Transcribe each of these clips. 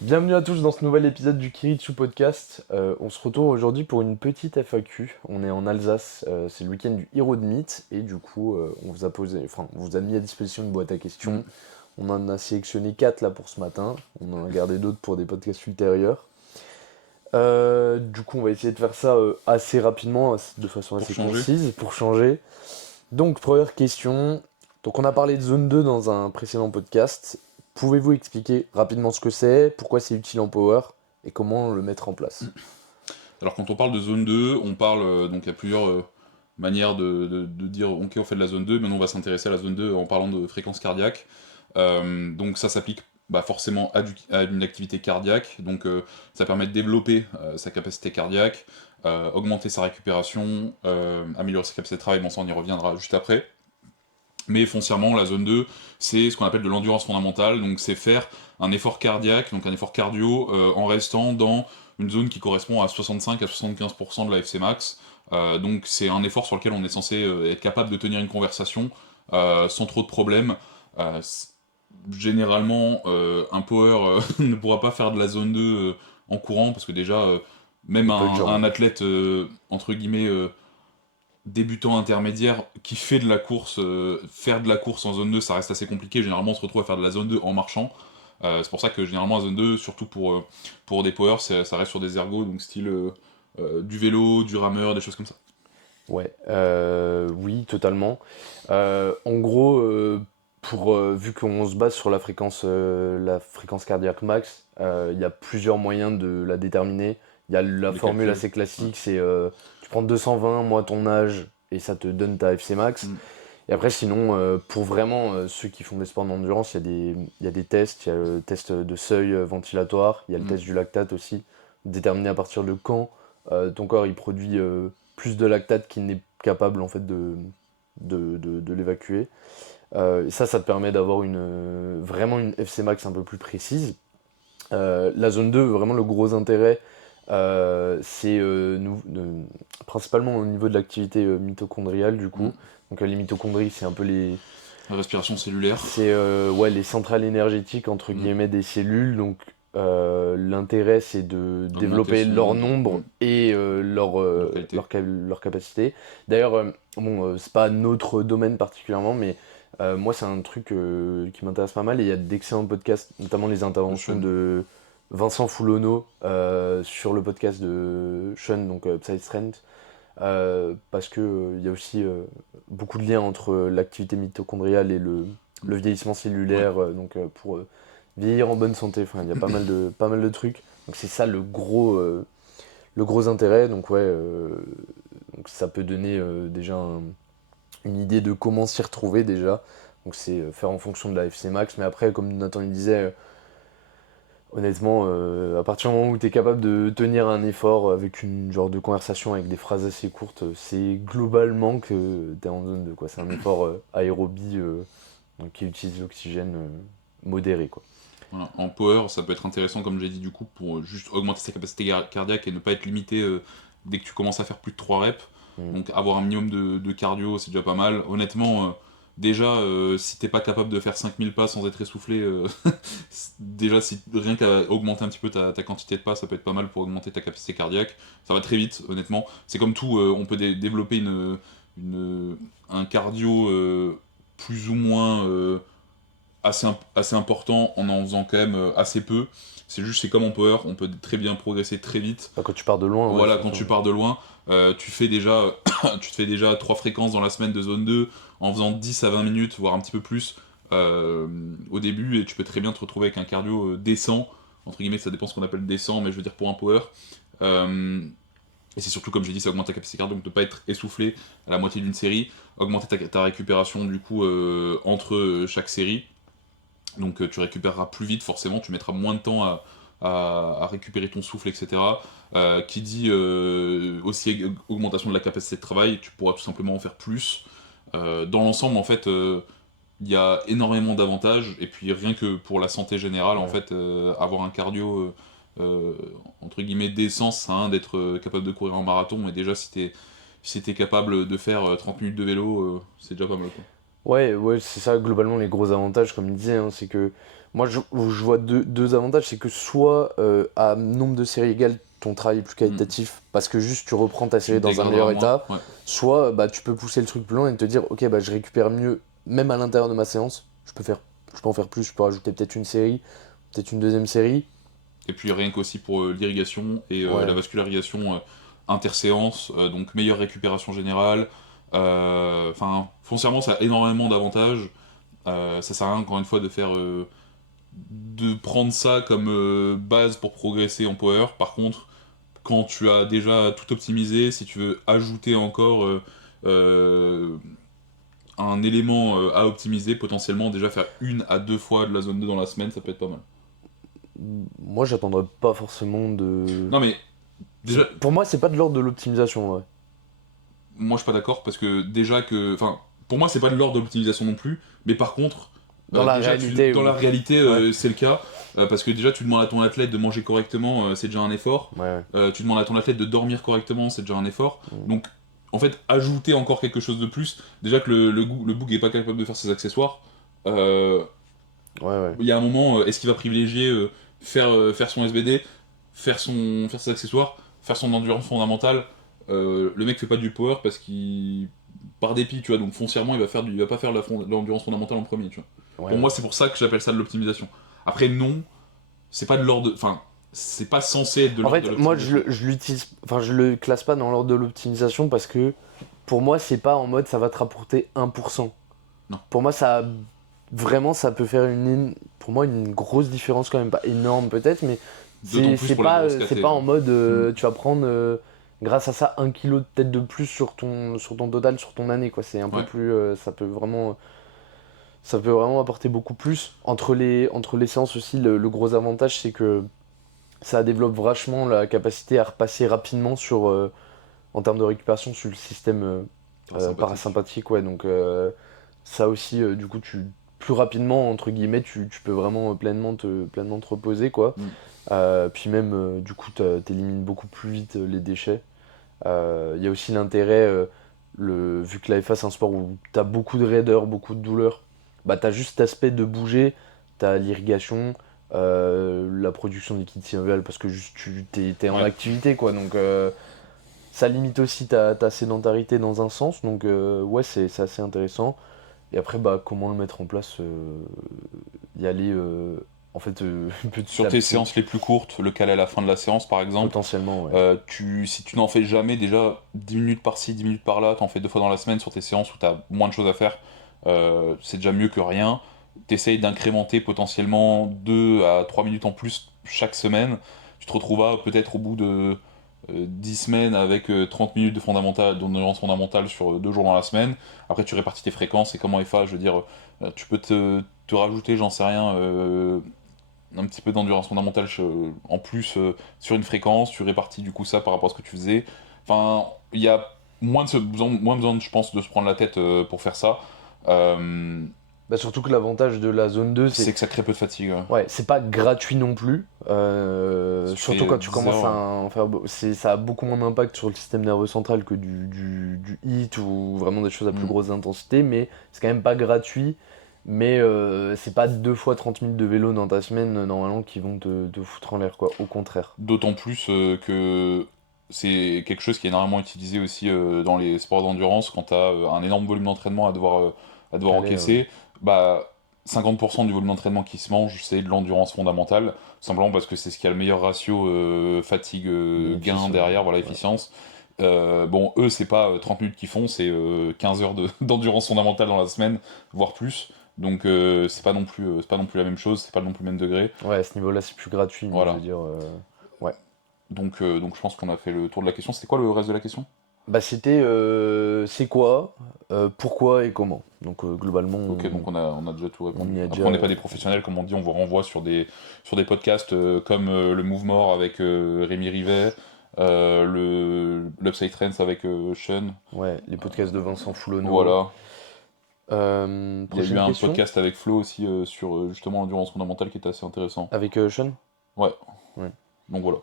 Bienvenue à tous dans ce nouvel épisode du Kiritsu Podcast. On se retrouve aujourd'hui pour une petite FAQ. On est en Alsace, c'est le week-end du Hero de Mythe et du coup on vous a mis à disposition une boîte à questions. On en a sélectionné 4 là pour ce matin. On en a gardé d'autres pour des podcasts ultérieurs. Du coup on va essayer de faire ça assez rapidement, de façon Pour assez changer. concise pour changer. Donc première question. Donc on a parlé de zone 2 dans un précédent podcast. Pouvez-vous expliquer rapidement ce que c'est, pourquoi c'est utile en power et comment le mettre en place? Alors quand on parle de zone 2, on parle donc il y a plusieurs manières de dire ok on fait de la zone 2, maintenant on va s'intéresser à la zone 2 en parlant de fréquence cardiaque. Donc ça s'applique forcément à une activité cardiaque, donc ça permet de développer sa capacité cardiaque, augmenter sa récupération, améliorer sa capacité de travail, bon ça on y reviendra juste après. Mais foncièrement, la zone 2, c'est ce qu'on appelle de l'endurance fondamentale, donc c'est faire un effort cardiaque, donc un effort cardio, en restant dans une zone qui correspond à 65 à 75% de la FC max. Donc c'est un effort sur lequel on est censé être capable de tenir une conversation sans trop de problèmes. Généralement, un power ne pourra pas faire de la zone 2 en courant, parce que déjà, même Il peut être un jambes. athlète, entre guillemets, débutant intermédiaire qui fait de la course, faire de la course en zone 2, ça reste assez compliqué. Généralement, on se retrouve à faire de la zone 2 en marchant. C'est pour ça que généralement, la zone 2, surtout pour des powers, ça reste sur des ergos, donc style du vélo, du rameur, des choses comme ça. Ouais, oui, totalement. En gros, vu qu'on se base sur la fréquence cardiaque max, il y a plusieurs moyens de la déterminer. Il y a la Les formule calculs. assez Ouais. classique, c'est tu prends 220 moins ton âge et ça te donne ta FC max. Mm. Et après, sinon, pour vraiment ceux qui font des sports d'endurance, il y a des tests. Il y a le test de seuil ventilatoire, il y a le Mm. test du lactate aussi, déterminer à partir de quand ton corps il produit plus de lactate qu'il n'est capable en fait de l'évacuer. Et ça te permet d'avoir vraiment une FC max un peu plus précise. La zone 2, vraiment le gros intérêt, c'est principalement au niveau de l'activité mitochondriale du Mm. coup. Donc les mitochondries, c'est un peu La respiration cellulaire. c'est ouais, les centrales énergétiques entre Mm. guillemets des cellules. Donc l'intérêt c'est de Augmenter développer son leur nombre. nombre Mm. et Leur qualité. leur capacité. D'ailleurs, c'est pas notre domaine particulièrement, mais moi c'est un truc qui m'intéresse pas mal et il y a d'excellents podcasts, notamment les Le interventions Sean. de Vincent Foulonneau sur le podcast de Sean, donc Psy Strength. Parce que il y a aussi beaucoup de liens entre l'activité mitochondriale et Mm. le vieillissement Ouais. cellulaire, pour vieillir en bonne santé. Enfin, il y a pas mal de trucs. Donc c'est ça le gros intérêt. Donc ouais, donc ça peut donner déjà une idée de comment s'y retrouver déjà. Donc c'est faire en fonction de la FC max. Mais après, comme Nathan il disait, honnêtement, à partir du moment où tu es capable de tenir un effort avec une genre de conversation avec des phrases assez courtes, c'est globalement que tu es en zone 2, quoi. C'est un effort aérobie donc qui utilise l'oxygène modéré, quoi. Voilà. En power, ça peut être intéressant, comme j'ai dit, du coup, pour juste augmenter sa capacité cardiaque et ne pas être limité dès que tu commences à faire plus de 3 reps. Mm. Donc avoir un minimum de cardio, c'est déjà pas mal. Honnêtement, déjà, si t'es pas capable de faire 5000 pas sans être essoufflé, déjà, si rien qu'à augmenter un petit peu ta quantité de pas, ça peut être pas mal pour augmenter ta capacité cardiaque. Ça va très vite, honnêtement. C'est comme tout, on peut développer un cardio plus ou moins assez important en faisant quand même assez peu. C'est comme en power, on peut très bien progresser très vite. Enfin, quand tu pars de loin, ouais, Voilà, quand surtout. tu pars de loin, tu fais déjà tu te fais déjà 3 fréquences dans la semaine de zone 2 en faisant 10 à 20 minutes, voire un petit peu plus au début, et tu peux très bien te retrouver avec un cardio décent, entre guillemets, ça dépend ce qu'on appelle décent, mais je veux dire pour un power. Euh, et c'est surtout, comme j'ai dit, ça augmente ta capacité cardiaque, donc ne pas être essoufflé à la moitié d'une série, augmenter ta récupération du coup entre chaque série. Donc tu récupéreras plus vite, forcément, tu mettras moins de temps à récupérer ton souffle, etc. Qui dit aussi augmentation de la capacité de travail, tu pourras tout simplement en faire plus. Dans l'ensemble, en fait, il y a énormément d'avantages, et puis rien que pour la santé générale, en Ouais. fait, avoir un cardio entre guillemets décent, c'est un d'être capable de courir un marathon, mais déjà si t'es capable de faire 30 minutes de vélo, c'est déjà pas mal, quoi. Ouais, c'est ça, globalement, les gros avantages, comme il disait, hein, c'est que moi, je vois deux avantages, c'est que soit à nombre de séries égales, ton travail est plus Mm. qualitatif, parce que juste tu reprends ta Tu série dans un dégraderas meilleur moins. état, Ouais. soit bah, tu peux pousser le truc plus loin et te dire, ok, bah, je récupère mieux, même à l'intérieur de ma séance, je peux en faire plus, je peux rajouter peut-être une série, peut-être une deuxième série. Et puis rien qu'aussi pour l'irrigation et la Ouais, vascularisation interséance, donc meilleure récupération générale. Enfin, foncièrement, ça a énormément d'avantages. Ça sert à rien, encore une fois, de prendre ça comme base pour progresser en power. Par contre, quand tu as déjà tout optimisé, si tu veux ajouter encore euh, un élément à optimiser, potentiellement déjà faire 1 à 2 fois de la zone 2 dans la semaine, ça peut être pas mal. moi j'attendrais pas forcément de... Non mais déjà, Pour moi, c'est pas de l'ordre de l'optimisation, ouais. moi je suis pas d'accord parce que déjà que. Enfin, pour moi c'est pas de l'ordre de l'optimisation non plus, mais par contre, Dans la déjà réalité, dans la oui. réalité Ouais, c'est le cas, parce que déjà tu demandes à ton athlète de manger correctement, c'est déjà un effort. ouais, Tu demandes à ton athlète de dormir correctement, c'est déjà un effort. ouais. Donc en fait, ajouter encore quelque chose de plus, déjà que le book est pas capable de faire ses accessoires, euh, Ouais, ouais. il y a un moment, est-ce qu'il va privilégier faire son SBD, faire ses accessoires, faire son endurance fondamentale. Le mec fait pas du power parce qu'il par dépit, tu vois, donc foncièrement il va pas faire l'endurance fondamentale en premier, tu vois. Ouais, Pour moi ouais. c'est pour ça que j'appelle ça de l'optimisation. Après non, c'est pas de l'ordre enfin c'est pas censé être de En l'ordre de fait, moi, l'optimisation. je l'utilise, enfin, je le classe pas dans l'ordre de l'optimisation parce que pour moi, c'est pas en mode ça va te rapporter 1%. Non. Pour moi, vraiment, ça peut faire pour moi, une grosse différence quand même, pas énorme peut-être, mais D'autant plus pour les grosses c'est KT. pas en mode Hmm. tu vas prendre grâce à ça 1 kilo peut-être de plus sur ton total, sur ton année, quoi. C'est un peu Ouais, plus, ça peut vraiment apporter beaucoup plus. Entre les séances aussi, le gros avantage, c'est que ça développe vachement la capacité à repasser rapidement en termes de récupération sur le système sympathique. parasympathique. Ouais, donc ça aussi, du coup, plus rapidement, entre guillemets, tu peux vraiment pleinement te reposer, quoi. Hmm. Puis même, du coup, t'élimines beaucoup plus vite les déchets. Il y a aussi l'intérêt, vu que la FA c'est un sport où t'as beaucoup de raideur, beaucoup de douleur, bah t'as juste cet aspect de bouger, t'as l'irrigation, la production de liquide synovial parce que juste t'es en Ouais. activité quoi, donc ça limite aussi ta sédentarité dans un sens, donc ouais c'est assez intéressant. Et après bah comment le mettre en place, y aller en fait petit Sur à tes petit, séances les plus courtes, le caler à la fin de la séance par exemple, potentiellement ouais. si tu n'en fais jamais, déjà 10 minutes par-ci, 10 minutes par-là, t'en fais 2 fois dans la semaine sur tes séances où t'as moins de choses à faire, c'est déjà mieux que rien. T'essayes d'incrémenter potentiellement 2 à 3 minutes en plus chaque semaine. Tu te retrouveras peut-être au bout de 10 semaines avec 30 minutes d'endurance fondamentale sur 2 jours dans la semaine. Après, tu répartis tes fréquences et comment FA, je veux dire, tu peux te rajouter, j'en sais rien, un petit peu d'endurance fondamentale en plus sur une fréquence, tu répartis du coup ça par rapport à ce que tu faisais. Enfin, il y a moins besoin, je pense, de se prendre la tête pour faire ça. Euh, Bah, surtout que l'avantage de la zone 2 c'est c'est que ça crée peu de fatigue. ouais, c'est pas gratuit non plus. Si tu Surtout fais quand tu 10 commences à heures, en faire. Ça a beaucoup moins d'impact sur le système nerveux central que du HIIT ou vraiment des choses à plus hmm, grosse intensité, mais c'est quand même pas gratuit. Mais c'est pas 2 fois 30 minutes de vélo dans ta semaine normalement qui vont te foutre en l'air, quoi. Au contraire. d'autant plus que c'est quelque chose qui est énormément utilisé aussi dans les sports d'endurance quand tu as un énorme volume d'entraînement à devoir Calais, ouais. encaisser. Bah, 50% du volume d'entraînement qui se mange, c'est de l'endurance fondamentale, simplement parce que c'est ce qui a le meilleur ratio fatigue-gain Bénéfice, ouais. derrière, voilà, Ouais. efficience. Bon, eux, c'est pas 30 minutes qu'ils font, c'est 15 heures d'endurance fondamentale dans la semaine, voire plus. Donc c'est pas non plus la même chose, c'est pas non plus le même degré. Ouais, à ce niveau-là, c'est plus gratuit, mais je veux Voilà. dire. Ouais. Donc je pense qu'on a fait le tour de la question. C'était quoi le reste de la question? Bah, c'était c'est quoi, pourquoi et comment. Donc, globalement, Ok, donc on a déjà tout on répondu. y a Après, on déjà. n'est pas des professionnels, comme on dit, on vous renvoie sur des podcasts comme le Move More avec Rémi Rivet, l'Upside Trends avec Sean. Ouais, les podcasts de Vincent Foulonneau. Voilà. Il y a eu Prochaine un question podcast avec Flo aussi sur justement l'endurance fondamentale qui était assez intéressant. avec Sean. Ouais, Ouais. donc voilà.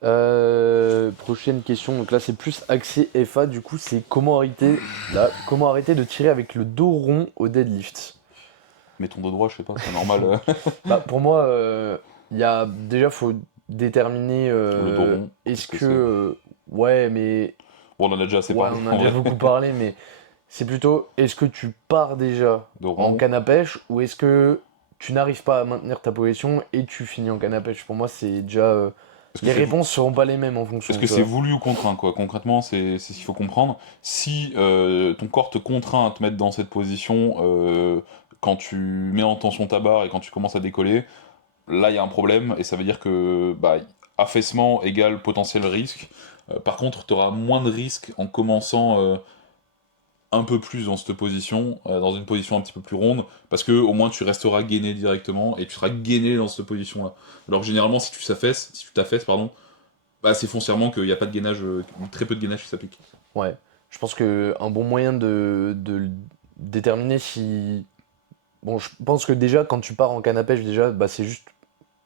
Prochaine question, donc là c'est plus axé FA, du coup c'est comment arrêter de tirer avec le dos rond au deadlift. Mais ton dos droit, je sais pas, c'est normal. Bah pour moi, faut déterminer Le dos rond, est-ce qu'est-ce que que c'est? ouais mais Bon, on en a déjà assez ouais parlé, on en a en déjà vrai. beaucoup parlé mais c'est plutôt est-ce que tu pars déjà Dos en rond. canne à pêche ou est-ce que tu n'arrives pas à maintenir ta position et tu finis en canne à pêche. Pour moi c'est déjà Est-ce que les c'est réponses seront pas les mêmes en est-ce fonction, que tu c'est vois. voulu ou contraint, quoi? Concrètement, c'est ce qu'il faut comprendre. Si ton corps te contraint à te mettre dans cette position quand tu mets en tension ta barre et quand tu commences à décoller, là, il y a un problème, et ça veut dire que bah, affaissement égale potentiel risque. Par contre, tu auras moins de risques en commençant un peu plus dans cette position, dans une position un petit peu plus ronde, parce que au moins tu resteras gainé directement, et tu seras gainé dans cette position-là. Alors généralement, si tu t'affaisses, pardon, bah, c'est foncièrement qu'il n'y a pas de gainage, très peu de gainage qui s'applique. Ouais, je pense que un bon moyen de le déterminer si... Bon, je pense que déjà, quand tu pars en canne à pêche, déjà, bah, c'est juste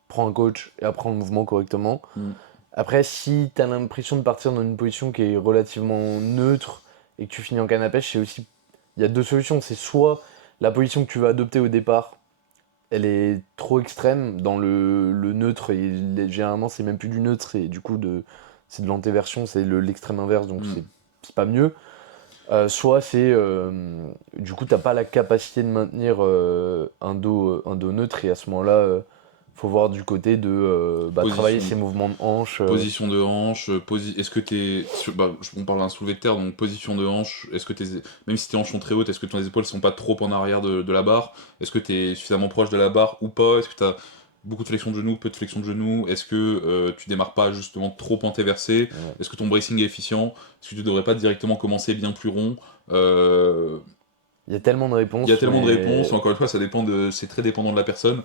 prends un coach et apprends le mouvement correctement. Mm. Après, si tu as l'impression de partir dans une position qui est relativement neutre et que tu finis en canne à pêche, c'est aussi... Il y a deux solutions. C'est soit la position que tu vas adopter au départ, elle est trop extrême dans le neutre, et généralement, c'est même plus du neutre, et du coup, c'est de l'antéversion, c'est l'extrême inverse, donc Mm. c'est pas mieux. Soit c'est du coup t'as pas la capacité de maintenir un dos neutre, et à ce moment-là faut voir du côté de travailler Position, ses mouvements de hanche. position de hanche, est-ce que bah, on parle d'un soulevé de terre, donc position de hanche, est-ce que même si tes hanches sont très hautes, est-ce que tes épaules sont pas trop en arrière de la barre? Est-ce que tu es suffisamment proche de la barre ou pas? Est-ce que tu as beaucoup de flexion de genoux, peu de flexion de genoux? Est-ce que tu démarres pas justement trop antéversé? Ouais. Est-ce que ton bracing est efficient? Est-ce que tu devrais pas directement commencer bien plus rond? Euh, Il y a tellement de Il y a réponses, tellement de réponses, et mais encore une fois, c'est très dépendant de la personne.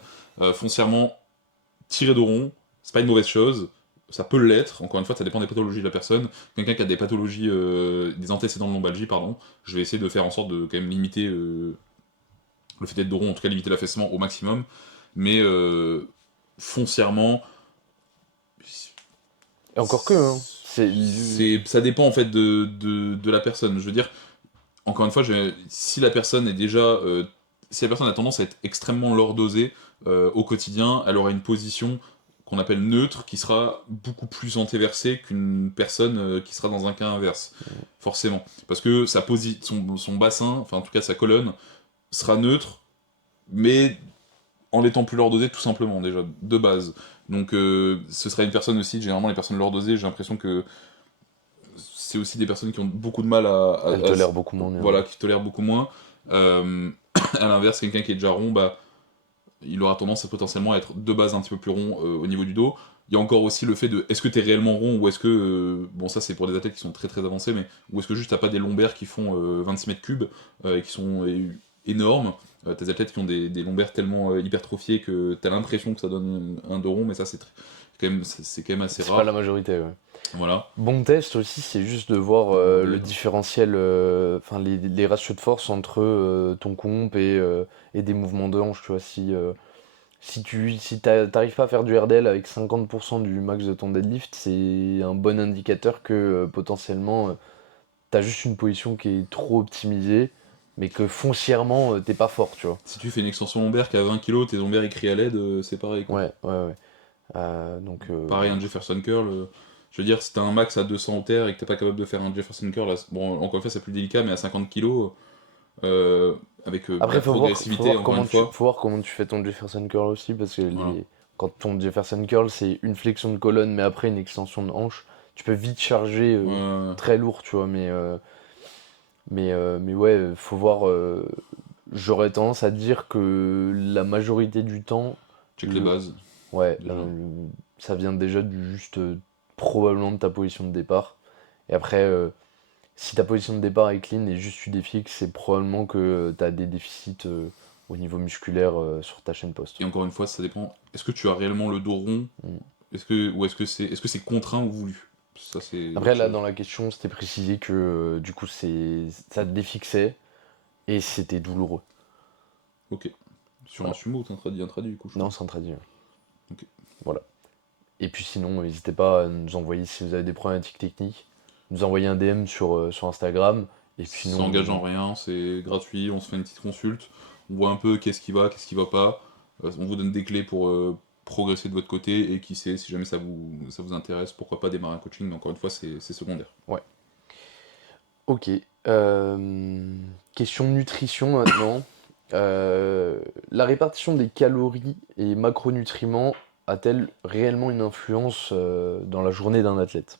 Foncièrement, tirer de rond, c'est pas une mauvaise chose. Ça peut l'être, encore une fois, ça dépend des pathologies de la personne. Quelqu'un qui a des pathologies, des antécédents de lombalgie, pardon, je vais essayer de faire en sorte de quand même limiter le fait d'être de rond, en tout cas limiter l'affaissement au maximum. Mais foncièrement, et encore que hein, ça dépend en fait de la personne. Je veux dire, encore une fois, si la personne est déjà. Si la personne a tendance à être extrêmement lordosée au quotidien, elle aura une position qu'on appelle neutre qui sera beaucoup plus antéversée qu'une personne qui sera dans un cas inverse. Forcément. Parce que son bassin, enfin en tout cas sa colonne, sera neutre, mais en étant plus lordosée tout simplement, déjà, de base. Donc ce sera une personne aussi, généralement les personnes lordosées, j'ai l'impression que c'est aussi des personnes qui ont beaucoup de mal elle tolère beaucoup moins bien. voilà, qui tolèrent beaucoup moins. Euh, à l'inverse, quelqu'un qui est déjà rond, bah, il aura tendance à potentiellement être de base un petit peu plus rond au niveau du dos. Il y a encore aussi le fait de est-ce que tu es réellement rond ou est-ce que, bon ça c'est pour des athlètes qui sont très très avancés, mais ou est-ce que juste t'as pas des lombaires qui font 26 mètres cubes et qui sont énormes. T'as des athlètes qui ont des lombaires tellement hypertrophiés que t'as l'impression que ça donne un dos rond, mais ça c'est quand même assez C'est pas la rare. majorité, ouais. Voilà. Bon test aussi, c'est juste de voir le Demandez. différentiel, enfin les ratios de force entre ton comp et des mouvements de hanche, tu vois. Si t'arrives pas à faire du RDL avec 50% du max de ton deadlift, c'est un bon indicateur que potentiellement t'as juste une position qui est trop optimisée, mais que foncièrement t'es pas fort, tu vois. Si tu fais une extension lombaire qui a 20 kilos, tes lombaires ils crient à l'aide, c'est pareil quoi. Ouais, ouais, ouais. Donc, Pareil, un donc, Jefferson curl, je veux dire, si t'as un max à 200 haltères et que t'es pas capable de faire un Jefferson curl, bon, encore une fois, c'est plus délicat, mais à 50 kilos, avec de après, la progressivité, encore une fois, faut voir comment tu fais ton Jefferson curl aussi, parce que voilà. quand ton Jefferson curl c'est une flexion de colonne, mais après une extension de hanche, tu peux vite charger Ouais, très lourd, tu vois. Mais ouais, faut voir. J'aurais tendance à dire que la majorité du temps, check les le, bases, ouais, déjà. ça vient déjà juste probablement de ta position de départ. Et après, si ta position de départ est clean et juste tu défixes, c'est probablement que tu as des déficits au niveau musculaire sur ta chaîne poste. Et encore une fois, ça dépend. Est-ce que tu as réellement le dos rond? Mm. Ou est-ce que c'est contraint ou voulu? Ça, c'est Après, autre là, chose. dans la question, c'était précisé que du coup, ça te défixait et c'était douloureux. Ok. Sur un Voilà. sumo, t'as un traduit, du coup, je Non, pense. c'est un traduit. Ok. Voilà. Et puis sinon, n'hésitez pas à nous envoyer si vous avez des problématiques techniques, nous envoyer un DM sur Instagram. Et puis Ça nous, engage en rien, c'est gratuit, on se fait une petite consulte, on voit un peu qu'est-ce qui va pas, on vous donne des clés pour progresser de votre côté, et qui sait, si jamais ça vous intéresse, pourquoi pas démarrer un coaching, mais encore une fois, c'est secondaire. ouais. Ok. Question nutrition maintenant. La répartition des calories et macronutriments a-t-elle réellement une influence dans la journée d'un athlète?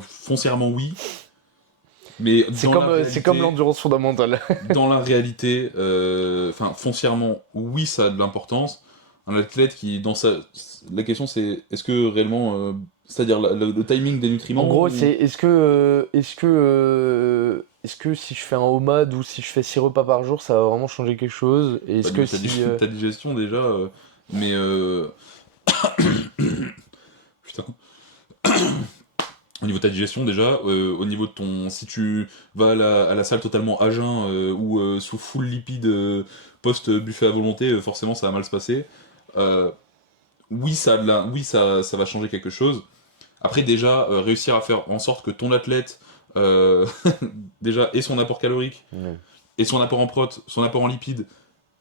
Foncièrement oui, mais C'est comme l'endurance fondamentale. dans la réalité, foncièrement oui, ça a de l'importance. Un athlète qui, la question c'est, est-ce que réellement, c'est-à-dire le timing des En nutriments gros, ou... c'est est-ce que si je fais un OMAD ou si je fais 6 repas par jour, ça va vraiment changer quelque chose? Et Pas est-ce au que niveau de si ta digestion déjà, mais putain. Au niveau de ta digestion déjà, au niveau de ton... Si tu vas à la salle totalement à jeun ou sous full lipides post-buffet à volonté, forcément ça va mal se passer. Euh, oui, ça va changer quelque chose. Après déjà, réussir à faire en sorte que ton athlète, euh, déjà, ait son apport calorique, Ouais. et son apport en prot, son apport en lipides.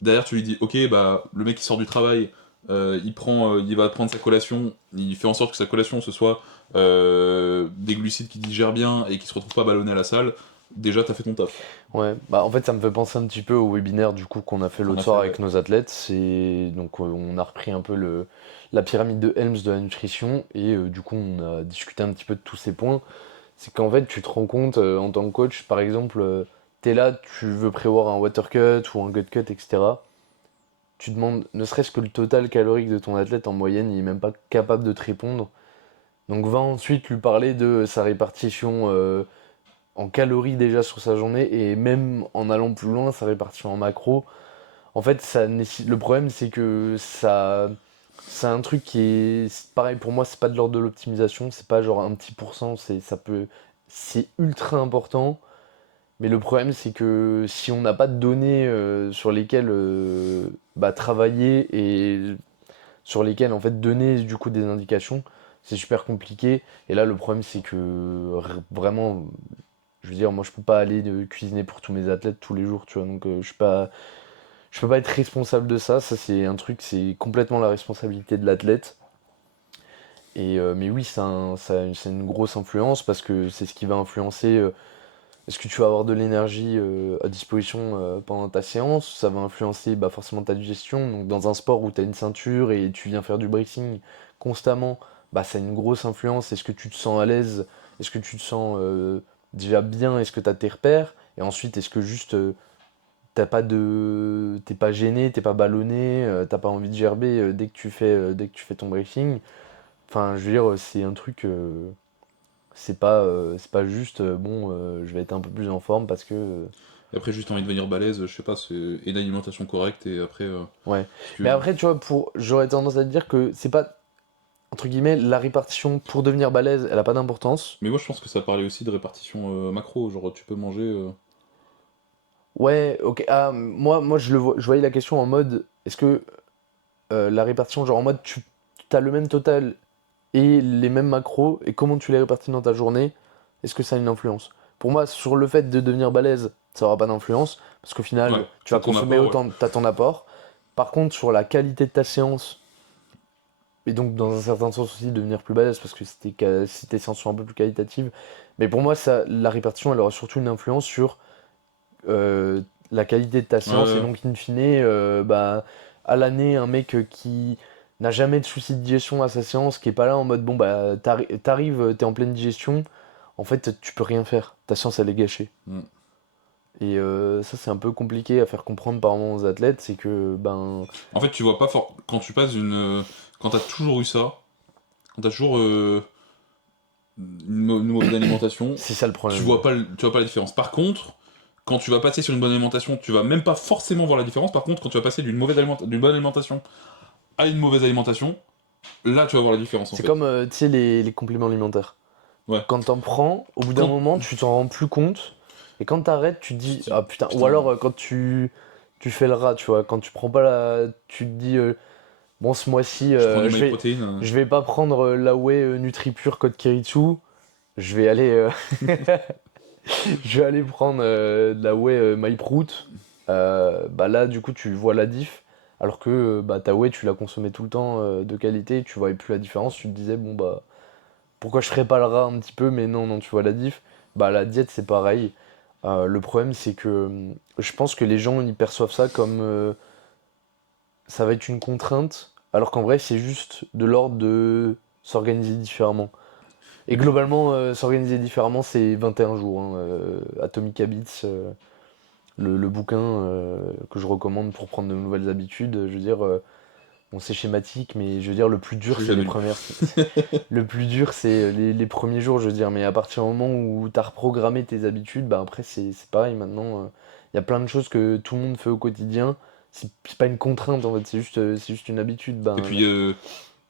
Derrière, tu lui dis, ok, bah, le mec qui sort du travail, il va prendre sa collation, il fait en sorte que sa collation ce soit des glucides qui digèrent bien et qui se retrouvent pas ballonnés à la salle. Déjà, t'as fait ton taf. Ouais, bah en fait ça me fait penser un petit peu au webinaire du coup qu'on a fait Qu'on l'autre a fait, soir ouais. avec nos athlètes. C'est donc on a repris un peu la pyramide de Helms de la nutrition et du coup on a discuté un petit peu de tous ces points. C'est qu'en fait tu te rends compte en tant que coach, par exemple, t'es là, tu veux prévoir un water cut ou un gut cut, etc. Tu demandes ne serait-ce que le total calorique de ton athlète en moyenne, il est même pas capable de te répondre. Donc va ensuite lui parler de sa répartition en calories déjà sur sa journée et même en allant plus loin, sa répartition en macro. En fait, le problème c'est que ça, c'est un truc qui est pareil pour moi, c'est pas de l'ordre de l'optimisation, c'est pas genre un petit pourcent, c'est ultra important. Mais le problème c'est que si on n'a pas de données sur lesquelles travailler et sur lesquelles en fait donner du coup des indications, c'est super compliqué. Et là le problème c'est que vraiment je veux dire, moi je peux pas aller cuisiner pour tous mes athlètes tous les jours, tu vois, donc je peux pas être responsable de ça. Ça c'est un truc, c'est complètement la responsabilité de l'athlète. Mais oui, c'est une grosse influence parce que c'est ce qui va influencer. Est-ce que tu vas avoir de l'énergie à disposition pendant ta séance? Ça va influencer bah, forcément ta digestion. Donc dans un sport où tu as une ceinture et tu viens faire du bracing constamment, bah, ça a une grosse influence. Est-ce que tu te sens à l'aise? Est-ce que tu te sens déjà bien? Est-ce que tu as tes repères? Et ensuite, est-ce que juste t'es pas gêné, t'es pas ballonné, t'as pas envie de gerber dès que tu fais ton bracing? Enfin, je veux dire, c'est un truc. C'est pas juste je vais être un peu plus en forme parce que Et après, juste envie de devenir balèze, je sais pas, c'est une alimentation correcte, et après, ouais. si Mais tu... après tu vois j'aurais tendance à te dire que c'est pas entre guillemets la répartition pour devenir balèze, elle a pas d'importance. Mais moi, je pense que ça parlait aussi de répartition macro, genre tu peux manger... Ouais, OK. Ah, moi je voyais la question en mode est-ce que la répartition genre en mode tu as le même total et les mêmes macros et comment tu les répartis dans ta journée, est-ce que ça a une influence? Pour moi, sur le fait de devenir balèze, ça aura pas d'influence parce qu'au Ouais, final, tu t'as vas ton consommer apport, ouais. autant, t'as ton apport. Par contre, sur la qualité de ta séance, et donc dans un certain sens aussi devenir plus balèze parce que si tes séances sont un peu plus qualitatives, mais pour moi, la répartition, elle aura surtout une influence sur euh, la qualité de ta Ouais, séance et ouais. donc in fine, à l'année, un mec qui n'a jamais de soucis de digestion à sa séance, qui est pas là en mode bon bah t'arrives, t'es en pleine digestion, en fait tu peux rien faire, ta séance elle est gâchée. Mm. Et ça c'est un peu compliqué à faire comprendre par moments aux athlètes, c'est que En fait, tu vois pas fort... Quand tu passes d'une... Quand t'as toujours eu ça, quand t'as toujours une mauvaise alimentation, c'est ça le problème. tu vois pas la différence. Par contre, quand tu vas passer sur une bonne alimentation, tu vas même pas forcément voir la différence. Par contre, quand tu vas passer d'une bonne alimentation à une mauvaise alimentation, là, tu vas voir la différence, en C'est fait. comme tu sais les compléments alimentaires. Ouais. Quand t'en prends, au bout d'un Quand... moment tu t'en rends plus compte, et quand t'arrêtes tu te dis ah putain, ou Putain... alors quand tu fais le rat, tu vois, quand tu prends pas la. Tu te dis Bon, ce mois-ci, Je prends du MyProtein. je vais pas prendre la whey NutriPure Code Kiritsu. Je vais aller, je vais aller prendre de la whey MyProot. Bah là, du coup, tu vois la diff. Alors que bah, ta whey, tu la consommais tout le temps de qualité, tu voyais plus la différence. Tu te disais, bon, bah, pourquoi je ferais pas le rat un petit peu? Mais non, non, tu vois la diff. Bah, la diète, c'est pareil. Le problème, c'est que je pense que les gens, ils perçoivent ça comme ça va être une contrainte, alors qu'en vrai, c'est juste de l'ordre de s'organiser différemment. Et Et puis, globalement, s'organiser différemment, c'est 21 jours, hein. Atomic Habits, le bouquin que je recommande pour prendre de nouvelles habitudes, je veux dire, bon, c'est schématique, mais je veux dire, le plus dur, je l'ai c'est les jamais lu. premières. Le plus dur, c'est les premiers jours, je veux dire, mais à partir du moment où tu as reprogrammé tes habitudes, bah après, c'est pareil maintenant. Il y a plein de choses que tout le monde fait au quotidien. C'est pas une contrainte en fait, c'est juste une habitude. Et Ben, puis,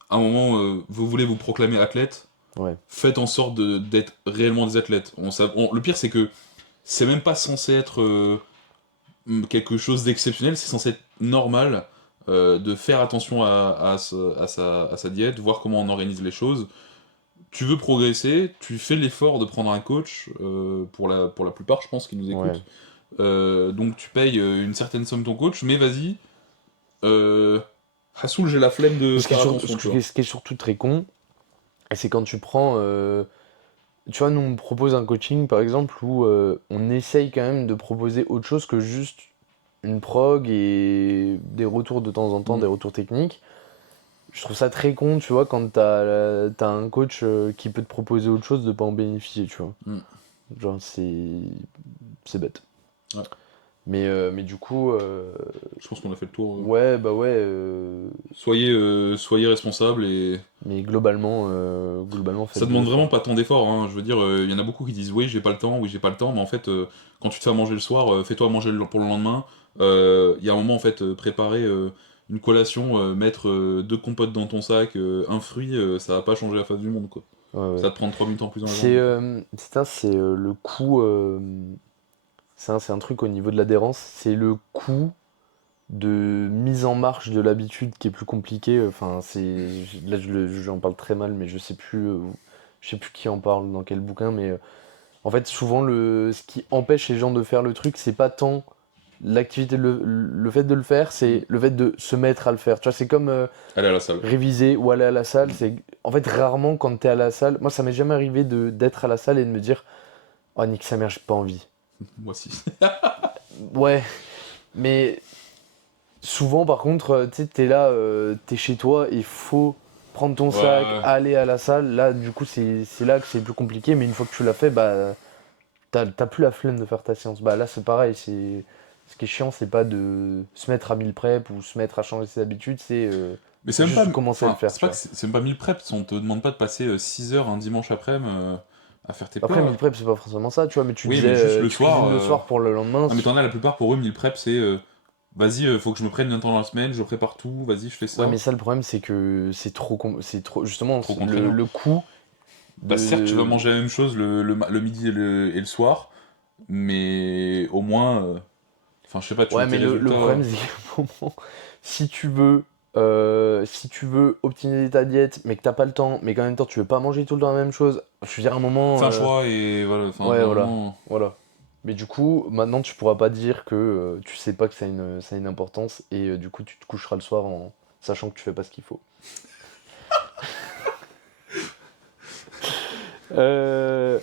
à un moment, vous voulez vous proclamer athlète, ouais. faites en sorte d'être réellement des athlètes. Le pire, c'est que c'est même pas censé être quelque chose d'exceptionnel, c'est censé être normal de faire attention à sa diète, voir comment on organise les choses. Tu veux progresser, tu fais l'effort de prendre un coach, pour la plupart, je pense, qui nous Ouais. écoutent. Donc tu payes une certaine somme ton coach, mais vas-y, euh, Hassoul, j'ai la flemme de Ce qui est, faire attention, tu vois. ce qui est surtout très con, c'est quand tu prends. Tu vois, nous on propose un coaching par exemple où on essaye quand même de proposer autre chose que juste une prog et des retours de temps en temps, Mm. des retours techniques. Je trouve ça très con, tu vois, quand t'as un coach qui peut te proposer autre chose, de pas en bénéficier, tu vois. Mm. Genre, c'est bête. Ouais. Mais du coup, Je pense qu'on a fait le tour. ouais, bah ouais. Soyez responsable et Mais globalement, ça faites des demande vraiment efforts. pas tant d'efforts, hein. Je veux dire, il y en a beaucoup qui disent oui, j'ai pas le temps, oui, j'ai pas le temps, mais en fait, quand tu te fais à manger le soir, fais-toi à manger pour le lendemain. Il y a un moment, en fait, préparer une collation, mettre deux compotes dans ton sac, un fruit, ça va pas changer la face du monde, quoi. Ouais, Ça ouais. va te prendre 3 minutes en plus dans la journée, quoi. C'est le coût. C'est un truc au niveau de l'adhérence. C'est le coût de mise en marche de l'habitude qui est plus compliqué. Enfin, là, j'en parle très mal, mais je sais plus qui en parle dans quel bouquin. Mais en fait, souvent, ce qui empêche les gens de faire le truc, c'est pas tant l'activité, le fait de le faire, Mm. c'est le fait de se mettre à le faire. Tu vois, c'est comme Aller à la salle. réviser ou aller à la salle. Mm. C'est en fait rarement quand t'es à la salle. Moi, ça m'est jamais arrivé d'être à la salle et de me dire, oh nique sa mère, j'ai pas envie. Moi aussi. Ouais, mais souvent, par contre, tu sais, t'es là, t'es chez toi, il faut prendre ton Ouais, sac, ouais. aller à la salle. Là, du coup, c'est là que c'est plus compliqué. Mais une fois que tu l'as fait, bah, t'as plus la flemme de faire ta séance. Bah, là, c'est pareil. Ce qui est chiant, c'est pas de se mettre à meal prep ou se mettre à changer ses habitudes, Mais c'est c'est même pas. juste commencer à le Enfin, faire, c'est tu pas que vois. c'est même pas 1000 preps, on te demande pas de passer 6 heures un dimanche après-midi à faire tes Après, plats. meal prep, c'est pas forcément ça, tu vois. Mais tu Oui, disais, mais juste le tu soir. cuisines le soir pour le lendemain. Non, mais t'en as la plupart pour eux, meal prep, c'est vas-y, faut que je me prenne un temps dans la semaine, je prépare tout, vas-y, je fais Ouais, mais ça. ça, le problème, c'est que c'est trop. Justement, Trop contraignant. le coût Bah, certes, tu vas de. manger la même chose le midi et le soir, mais au moins. Enfin, je sais pas, tu Ouais, vois tes mais le résultats. problème, c'est qu'à un moment, si tu veux, si tu veux optimiser ta diète, mais que t'as pas le temps, mais qu'en même temps tu veux pas manger tout le temps la même chose, je veux dire, à un moment, Fais un choix et voilà, enfin, ouais, voilà, vraiment. voilà. Mais du coup, maintenant, tu pourras pas dire que tu sais pas que ça a une importance, et du coup, tu te coucheras le soir en sachant que tu fais pas ce qu'il faut.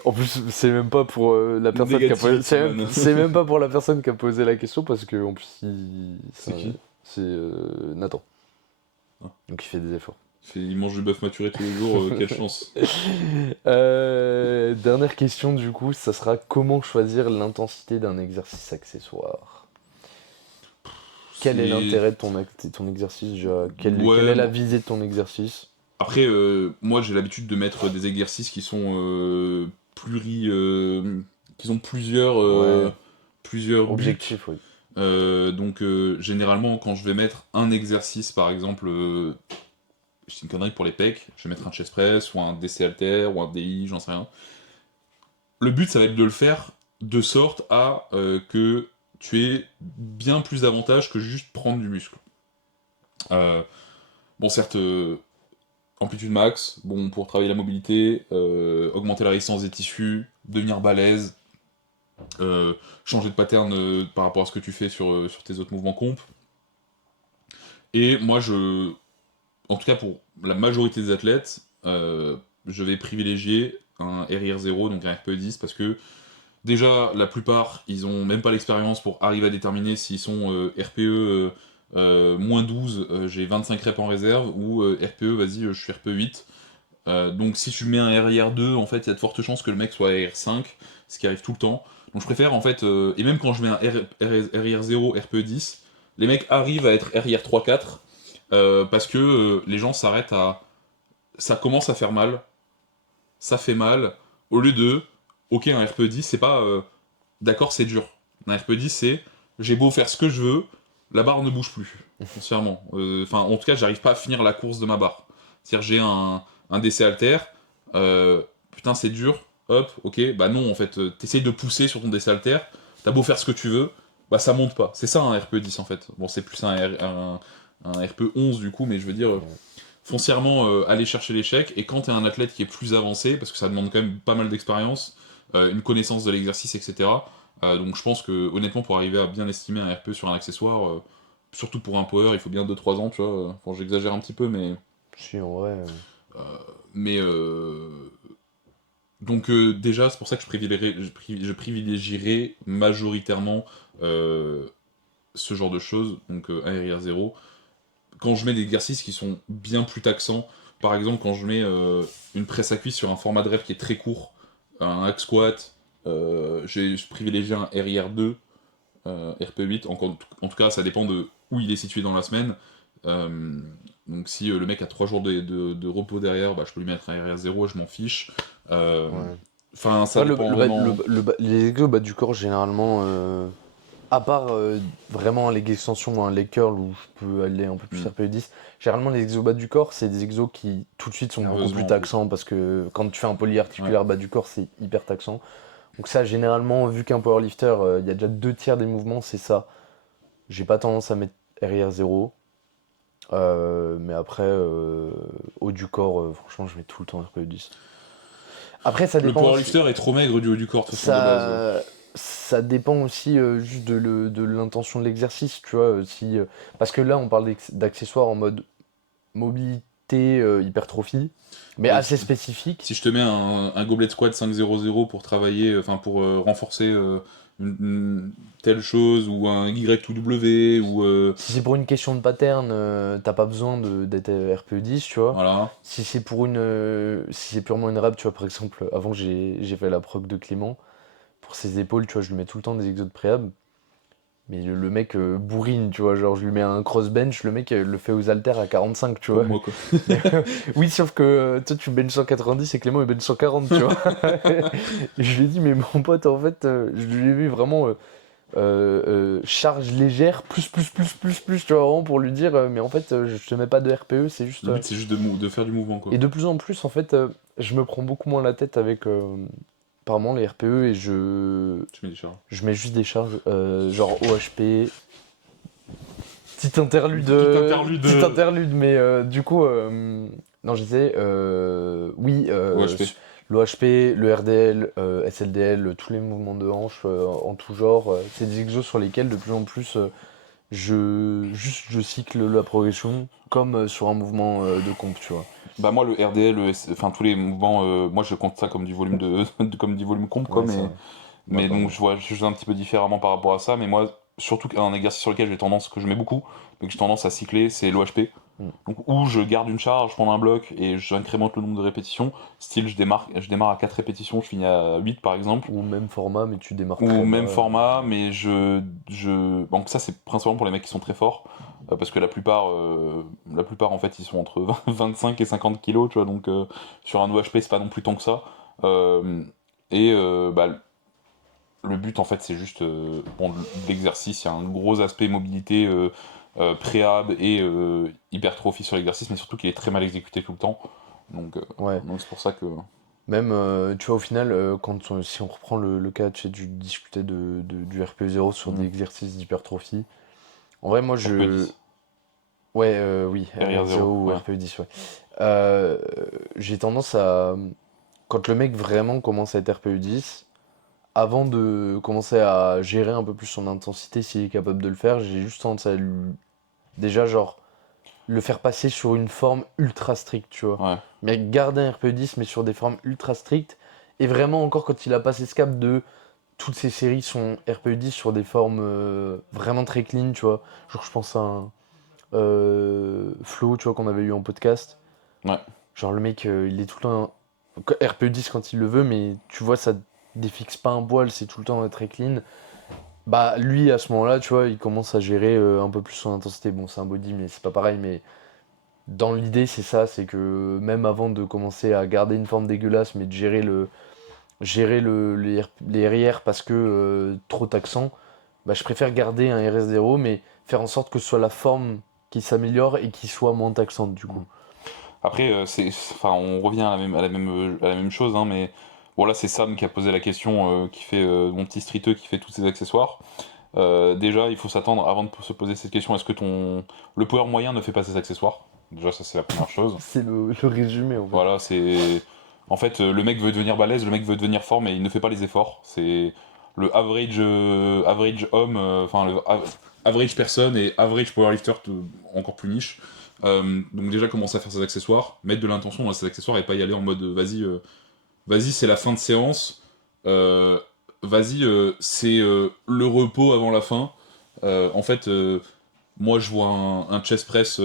En plus, c'est même pas pour la personne qui a posé, Négativity, man. c'est même pas pour la personne qui a posé la question parce que en plus, C'est qui? c'est Nathan, Ah. donc il fait des efforts. Il mange du bœuf maturé tous les jours, quelle chance. Dernière question du coup, ça sera comment choisir l'intensité d'un exercice accessoire? Quel est C'est. l'intérêt de ton exercice déjà? Quelle Ouais, est la visée de ton exercice? après, moi j'ai l'habitude de mettre des exercices qui sont qui ont Ouais, plusieurs buts. objectif, oui. Donc généralement quand je vais mettre un exercice par exemple, c'est une connerie pour les pecs, je vais mettre un chest press ou un DC halter ou un DI, j'en sais rien. Le but ça va être de le faire de sorte à que tu aies bien plus d'avantages que juste prendre du muscle. Euh, Bon, certes, amplitude max, bon, pour travailler la mobilité, augmenter la résistance des tissus, devenir balèze, changer de pattern par rapport à ce que tu fais sur tes autres mouvements comp. Et moi, en tout cas pour la majorité des athlètes, je vais privilégier un RIR0, donc un RPE10, parce que déjà, la plupart, ils ont même pas l'expérience pour arriver à déterminer s'ils sont RPE moins 12, j'ai 25 reps en réserve, ou RPE, vas-y, je suis RPE 8. Donc si tu mets un RIR2, en fait, il y a de fortes chances que le mec soit RIR5, ce qui arrive tout le temps. Donc je préfère, en fait, et même quand je mets un RIR0, RPE10, les mecs arrivent à être RIR3-4, parce que les gens s'arrêtent à... Ça commence à faire mal, ça fait mal, au lieu de... Ok, un RPE10, c'est pas... d'accord, c'est dur. Un RPE10, c'est j'ai beau faire ce que je veux, la barre ne bouge plus, foncièrement. Enfin, en tout cas, j'arrive pas à finir la course de ma barre. C'est-à-dire, j'ai un DC alter, putain, c'est dur, hop, ok, bah non, en fait, t'essayes de pousser sur ton DC alter, t'as beau faire ce que tu veux, bah ça monte pas. C'est ça un RPE10 en fait. Bon, c'est plus un RPE11 du coup, mais je veux dire, Ouais. foncièrement, aller chercher l'échec, et quand t'es un athlète qui est plus avancé, parce que ça demande quand même pas mal d'expérience, une connaissance de l'exercice, etc. Donc je pense que honnêtement pour arriver à bien estimer un RPE sur un accessoire, surtout pour un power, il faut bien 2-3 ans, tu vois. Bon, j'exagère un petit peu, Si, en vrai. euh, mais donc déjà c'est pour ça que je privilégierais majoritairement euh, ce genre de choses, donc un RIR0. Quand je mets des exercices qui sont bien plus taxants, par exemple quand je mets une presse à cuisse sur un format de rep qui est très court, un hack squat, je privilégie un RIR2, RP8, en tout cas ça dépend de où il est situé dans la semaine. Euh, donc si le mec a 3 jours de repos derrière, bah, je peux lui mettre un RIR0, je m'en fiche. Euh, Ouais. Enfin, ça Après, dépend vraiment. les exos bas du corps, généralement, à part vraiment les extensions ou un leg curl où je peux aller un peu plus Hmm, RPE10, généralement les exos bas du corps, c'est des exos qui tout de suite sont beaucoup plus nerveusement en plus. taxants parce que quand tu fais un Ouais. polyarticulaire bas du corps, c'est hyper taxant. Donc ça, généralement, vu qu'un powerlifter, il y a déjà 2 tiers des mouvements, c'est ça. J'ai pas tendance à mettre RIR0. Mais après, haut du corps, franchement, je mets tout le temps RPE10. Après, ça Le dépend aussi. powerlifter est trop maigre du haut du corps de toute façon de base. Ça dépend aussi juste de l'intention de l'exercice, tu vois. Si, parce que là, on parle d'accessoires en mode mobilité, hypertrophie, mais Ouais, assez spécifique. si je te mets un gobelet squat 5-0-0 pour travailler, enfin pour renforcer telle chose, ou un Y2W, ou Si c'est pour une question de pattern, t'as pas besoin d'être RPE10, tu vois. voilà. Si c'est si c'est purement une rap, tu vois, par exemple, avant j'ai fait la proc de Clément. Pour ses épaules, tu vois, je lui mets tout le temps des exos de préhab. Mais le mec bourrine, tu vois, genre je lui mets un crossbench, le mec le fait aux haltères à 45, tu Comme vois. moi quoi. Oui, sauf que toi tu bench 190 et Clément il bench 140, tu vois. Et je lui ai dit, mais mon pote, en fait, je lui ai mis vraiment charge légère, plus, tu vois, vraiment pour lui dire, mais en fait, je te mets pas de RPE, c'est juste. Le but c'est juste de faire du mouvement quoi. Et de plus en plus, en fait, je me prends beaucoup moins la tête avec, apparemment, les RPE et Tu mets des charges. je mets juste des charges, genre OHP. Petite interlude Petite interlude, mais du coup, non, je disais, oui, OHP. l'OHP, le RDL, SLDL, tous les mouvements de hanche en tout genre, c'est des exos sur lesquels de plus en plus je cycle la progression comme sur un mouvement de comp, tu vois. Bah moi le RDL, enfin tous les mouvements, moi je compte ça comme du volume comme du volume comp quoi, Ouais, c'est vrai. Bah, mais donc pareil. je vois je fais un petit peu différemment par rapport à ça, mais moi surtout un exercice sur lequel que je mets beaucoup, mais que j'ai tendance à cycler, c'est l'OHP. Mm. Donc où je garde une charge pendant un bloc et j'incrémente le nombre de répétitions, style je démarre à 4 répétitions, je finis à 8 par exemple, Ou même format, mais tu démarres ou très même bas. format, mais donc ça c'est principalement pour les mecs qui sont très forts, parce que la plupart en fait ils sont entre 25 et 50 kilos, tu vois, donc sur un OHP c'est pas non plus tant que ça. Euh, et bah, le but en fait c'est juste, bon, l'exercice, il y a un gros aspect mobilité, préhab et hypertrophie sur l'exercice, mais surtout qu'il est très mal exécuté tout le temps. Donc euh, Ouais. donc c'est pour ça que... Même, tu vois, au final, si on reprend le cas, tu sais, du discuter du RPE0 sur des Mhm. exercices d'hypertrophie, en vrai, moi, RPE 10. Ouais, oui, RIR0, RR0 ou ouais. RPE10, ouais. Euh, j'ai tendance à... Quand le mec vraiment commence à être RPE10, avant de commencer à gérer un peu plus son intensité, s'il est capable de le faire, j'ai juste tendance à déjà, genre, le faire passer sur une forme ultra stricte, tu vois. Ouais. Mais garder un RPE10, mais sur des formes ultra strictes. Et vraiment, encore quand il a passé ce cap de toutes ces séries sont RPE10 sur des formes vraiment très clean, tu vois. Genre, je pense à un Flo, tu vois, qu'on avait eu en podcast. Ouais. Genre, le mec, il est tout le temps RPE10 quand il le veut, mais tu vois, ça défixe pas un poil, c'est tout le temps très clean. Bah, lui, à ce moment-là, tu vois, il commence à gérer un peu plus son intensité. Bon, c'est un body, mais c'est pas pareil, mais dans l'idée, c'est ça, c'est que même avant de commencer à garder une forme dégueulasse, mais de gérer les RIR parce que trop taxant, bah, je préfère garder un RS0, mais faire en sorte que ce soit la forme qui s'améliore et qui soit moins taxante du coup. Mm. Après, enfin, on revient à la même chose, hein, mais bon, là, c'est Sam qui a posé la question, qui fait mon petit streeteux qui fait tous ses accessoires. Déjà, il faut s'attendre avant de se poser cette question, est-ce que le power moyen ne fait pas ses accessoires? Déjà, ça, c'est la première chose. C'est le résumé en fait. Voilà, c'est. En fait, le mec veut devenir balèze, le mec veut devenir fort, mais il ne fait pas les efforts. C'est le average homme, enfin, average personne et average powerlifter encore plus niche. Donc, déjà, commencer à faire ses accessoires, mettre de l'intention dans ses accessoires et pas y aller en mode vas-y, c'est la fin de séance, euh, vas-y, c'est le repos avant la fin. En fait, moi, je vois un chest press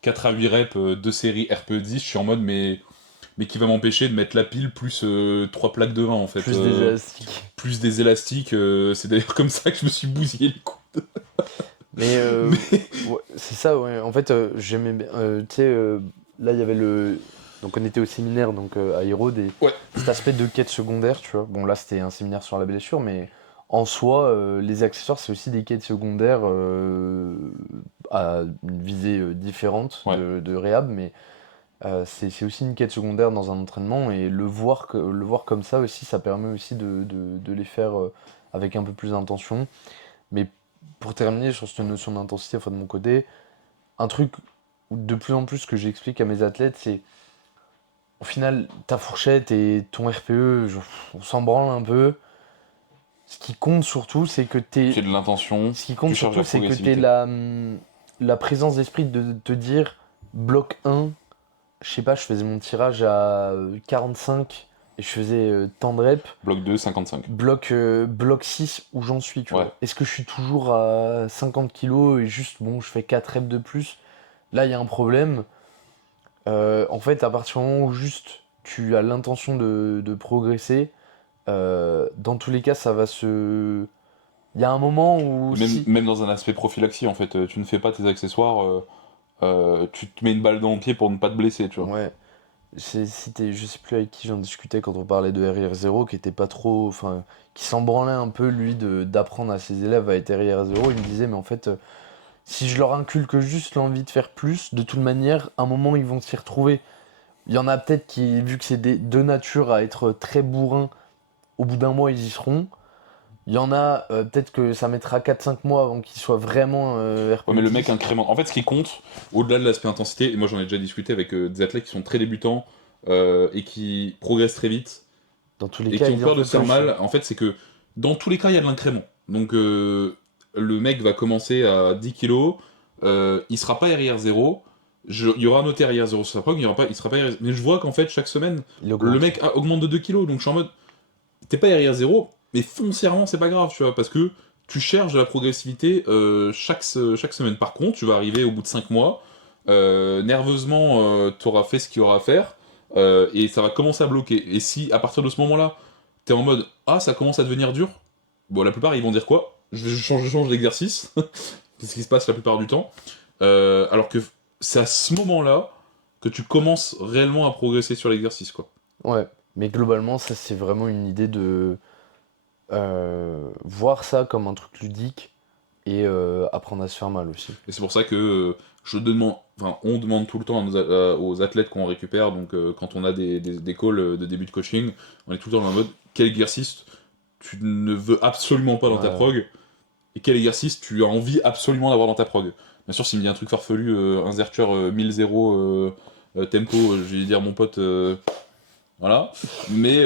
4 à 8 reps de série RPE10, je suis en mode, mais qui va m'empêcher de mettre la pile plus 3 plaques de vin, en fait. Plus des élastiques. Plus des élastiques, c'est d'ailleurs comme ça que je me suis bousillé les coudes. Mais Mais... ouais, c'est ça, ouais. En fait, j'aimais bien. Tu sais, là, il y avait le. Donc, on était au séminaire donc, à Hérode et Ouais. cet aspect de quête secondaire, tu vois. Bon, là, c'était un séminaire sur la blessure, mais en soi, les accessoires, c'est aussi des quêtes secondaires à une visée différente Ouais. de réhab, mais c'est aussi une quête secondaire dans un entraînement et le voir comme ça aussi, ça permet aussi de les faire avec un peu plus d'intention. Mais pour terminer sur cette notion d'intensité, enfin de mon côté, un truc de plus en plus que j'explique à mes athlètes, c'est au final, ta fourchette et ton RPE, on s'en branle un peu. Ce qui compte surtout, c'est que t'es. J'ai de l'intention, Ce qui tu compte cherches surtout, la c'est que t'aies progressivité. la présence d'esprit de te dire bloc 1, je sais pas, je faisais mon tirage à 45 et je faisais tant de reps. Bloc 2, 55. Bloc 6 où j'en suis, tu Ouais. vois. Est-ce que je suis toujours à 50 kilos et juste, bon, je fais 4 reps de plus? Là, il y a un problème. En fait, à partir du moment où juste tu as l'intention de progresser, dans tous les cas, ça va se. Il y a un moment où Et même, si. même dans un aspect prophylaxie, en fait, tu ne fais pas tes accessoires, tu te mets une balle dans le pied pour ne pas te blesser, tu vois. Ouais, je sais plus avec qui j'en discutais quand on parlait de RIR0, qui était pas trop. Enfin, qui s'en branlait un peu, lui, d'apprendre à ses élèves à être RIR0. Il me disait, mais en fait, si je leur inculque juste l'envie de faire plus, de toute manière, à un moment, ils vont s'y retrouver. Il y en a peut-être qui, vu que c'est de nature à être très bourrin, au bout d'un mois, ils y seront. Il y en a, peut-être que ça mettra 4 5 mois avant qu'ils soient vraiment Ouais, mais le mec RPE10. incrémente. En fait, ce qui compte, au-delà de l'aspect intensité, et moi j'en ai déjà discuté avec des athlètes qui sont très débutants et qui progressent très vite Dans tous les et cas, qui ont il en peur de faut se faire plus, hein. mal, en fait, c'est que dans tous les cas, il y a de l'incrément. Donc, le mec va commencer à 10 kilos, il sera pas RIR0, il y aura un noté RIR0 sur sa prog, il sera pas RIR0. Mais je vois qu'en fait, chaque semaine, Il le augmente. mec augmente de 2 kilos, donc je suis en mode, t'es pas RIR0, mais foncièrement, c'est pas grave, tu vois, parce que tu cherches de la progressivité chaque semaine. Par contre, tu vas arriver au bout de 5 mois, nerveusement, t'auras fait ce qu'il y aura à faire, et ça va commencer à bloquer. Et si, à partir de ce moment-là, t'es en mode ah, ça commence à devenir dur, bon, la plupart ils vont dire quoi? Je change d'exercice, c'est ce qui se passe la plupart du temps. Alors que c'est à ce moment-là que tu commences réellement à progresser sur l'exercice, quoi. Ouais, mais globalement, ça c'est vraiment une idée de voir ça comme un truc ludique et apprendre à se faire mal aussi. Et c'est pour ça que on demande tout le temps aux athlètes qu'on récupère, donc quand on a des calls de début de coaching, on est tout le temps en mode quel exercice tu ne veux absolument pas dans ta Ouais, prog, et quel exercice tu as envie absolument d'avoir dans ta prog. Bien sûr, s'il me dit un truc farfelu, un Zercher 1000 tempo, je vais dire mon pote, voilà. Mais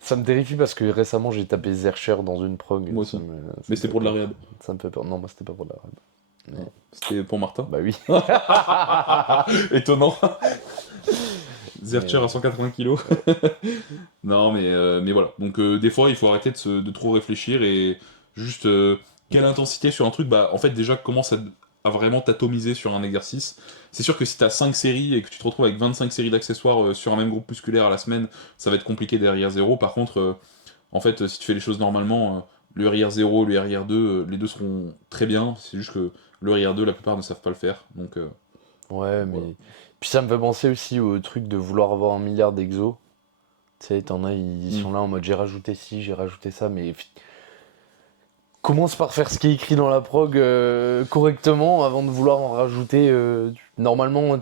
Ça me terrifie parce que récemment j'ai tapé Zercher dans une prog. moi Ça aussi. me, ça Mais me c'était fait pour de la peur. réhab. Ça me fait peur. Non, moi c'était pas pour la rap. Mais... C'était pour Martin. Bah oui. Étonnant. Zercher Mais, à 180 kilos. Non, mais voilà. Donc, des fois, il faut arrêter de trop réfléchir et juste quelle intensité sur un truc. Bah, en fait, déjà, commence à vraiment t'atomiser sur un exercice. C'est sûr que si t'as 5 séries et que tu te retrouves avec 25 séries d'accessoires sur un même groupe musculaire à la semaine, ça va être compliqué des RIR 0. Par contre, en fait, si tu fais les choses normalement, le RIR 0, le RIR 2, les deux seront très bien. C'est juste que le RIR 2, la plupart ne savent pas le faire. Donc, ouais, mais. voilà. Puis ça me fait penser aussi au truc de vouloir avoir 1 milliard d'exos. Tu sais, t'en as, ils sont là en mode j'ai rajouté ci, j'ai rajouté ça, mais commence par faire ce qui est écrit dans la prog correctement avant de vouloir en rajouter. Normalement,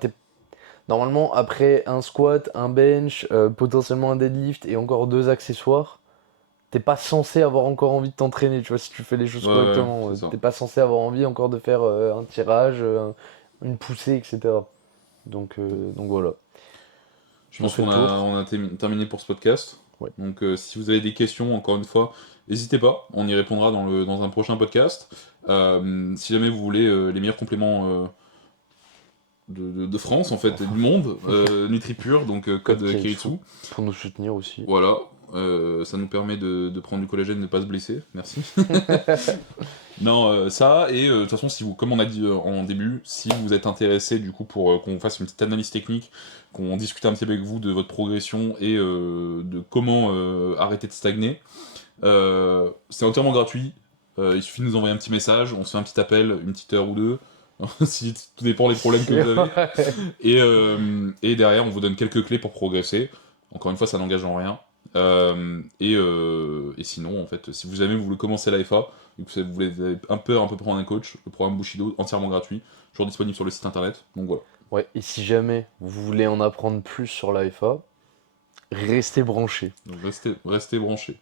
après un squat, un bench, potentiellement un deadlift et encore 2 accessoires, t'es pas censé avoir encore envie de t'entraîner, tu vois, si tu fais les choses Ouais, correctement. c'est ça. T'es pas censé avoir envie encore de faire un tirage, une poussée, etc. Donc voilà. Je On a pense fait qu'on le a, tour. on a terminé pour ce podcast. Ouais. Donc si vous avez des questions, encore une fois, n'hésitez pas, on y répondra dans un prochain podcast. Si jamais vous voulez les meilleurs compléments de France, en fait, et du monde, NutriPure, donc Code code Kiritsu. Kiritsu. Pour nous soutenir aussi. Voilà, ça nous permet de prendre du collagène et de ne pas se blesser, merci. Non, ça, et de toute façon, si vous, comme on a dit en début, si vous êtes intéressé du coup pour qu'on fasse une petite analyse technique, qu'on discute un petit peu avec vous de votre progression et de comment arrêter de stagner, c'est entièrement gratuit. Il suffit de nous envoyer un petit message, on se fait un petit appel, une petite heure ou deux, si tout dépend des problèmes que vous avez. Et derrière, on vous donne quelques clés pour progresser. Encore une fois, ça n'engage en rien. Et sinon, en fait, si vous jamais vous voulez commencer la FA, et que vous voulez un peu prendre un coach, le programme Bushido, entièrement gratuit, toujours disponible sur le site internet. Donc voilà. Ouais, et si jamais vous voulez en apprendre plus sur l'AFA, restez branchés. Donc restez branchés.